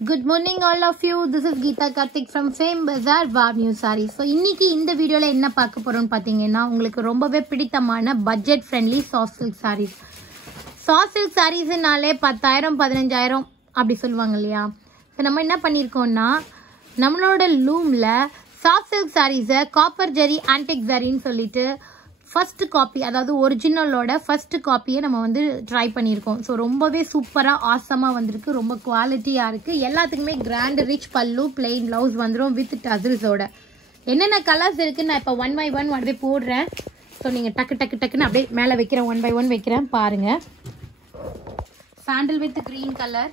Good morning all of you. This is Geeta Karthik from Fame Bazaar New Sarees. So இன்னைக்கு இந்த வீடியோல என்ன பார்க்க போறோம்னு பாத்தீங்கன்னா உங்களுக்கு ரொம்பவே பிடித்தமான budget friendly soft silk sarees. Soft silk sareesனாலே 10000 15000 அப்படி சொல்வாங்க இல்லையா? சோ நம்ம என்ன பண்ணிருக்கோம்னா நம்மளோட லூம்ல soft silk sarees copper zari antique ஜரின்னு சொல்லிட்டு ஃபர்ஸ்ட் காப்பி அதாவது ஒரிஜினலோட ஃபர்ஸ்ட் காப்பியை நம்ம வந்து ட்ரை பண்ணியிருக்கோம். ஸோ ரொம்பவே சூப்பராக ஆசமாக வந்திருக்கு, ரொம்ப குவாலிட்டியாக இருக்குது. எல்லாத்துக்குமே கிராண்ட் ரிச் பல்லு பிளெயின் ப்ளவுஸ் வந்துடும் வித் டசில்ஸோட. என்னென்ன கலர்ஸ் இருக்குன்னு நான் இப்போ 1 by 1 அப்படியே போடுறேன். ஸோ நீங்கள் டக்குன்னு அப்படியே மேலே வைக்கிறேன், 1 by 1 வைக்கிறேன் பாருங்கள். சாண்டில் வித் க்ரீன் கலர்.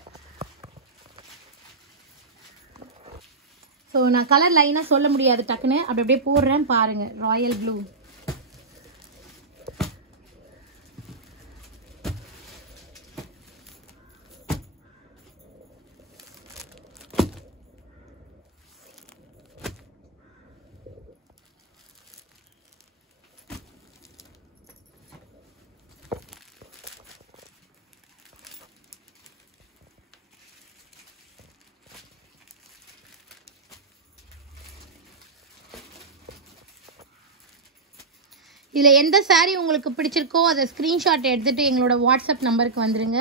ஸோ நான் கலர் லைனாக சொல்ல முடியாது, டக்குன்னு அப்படியே போடுறேன் பாருங்கள். ராயல் ப்ளூ, இதில் எந்த சாரீ உங்களுக்கு பிடிச்சிருக்கோ அதை ஸ்க்ரீன்ஷாட் எடுத்துகிட்டு எங்களோட வாட்ஸ்அப் நம்பருக்கு வந்துடுங்க.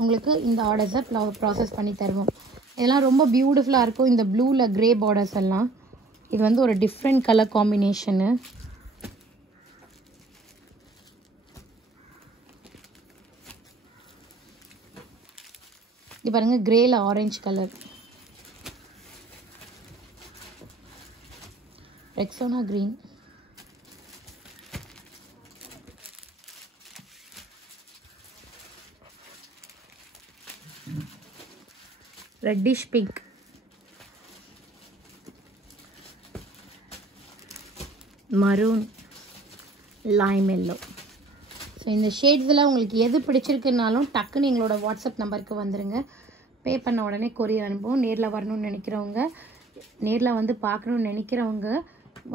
உங்களுக்கு இந்த ஆர்டர்ஸை ப்ராசஸ் பண்ணி தருவோம். இதெல்லாம் ரொம்ப பியூட்டிஃபுல்லாக இருக்கும். இந்த ப்ளூவில் க்ரே பார்டர்ஸ் எல்லாம் இது வந்து ஒரு டிஃப்ரெண்ட் கலர் காம்பினேஷனு. இது பாருங்கள், க்ரேல orange colour, Rexona green, reddish pink, maroon, lime yellow. So இந்த ஷேட்ஸில் உங்களுக்கு எது பிடிச்சிருக்குனாலும் டக்குன்னு எங்களோட வாட்ஸ்அப் நம்பருக்கு வந்துடுங்க. பே பண்ண உடனே கொரியர் அனுப்புவோம். நேரில் வரணும்னு நினைக்கிறவங்க, நேரில் வந்து பார்க்கணுன்னு நினைக்கிறவங்க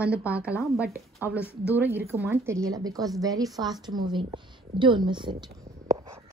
வந்து பார்க்கலாம். பட் அவ்வளோ தூரம் இருக்குமான்னு தெரியலை, because very fast moving. Don't miss it.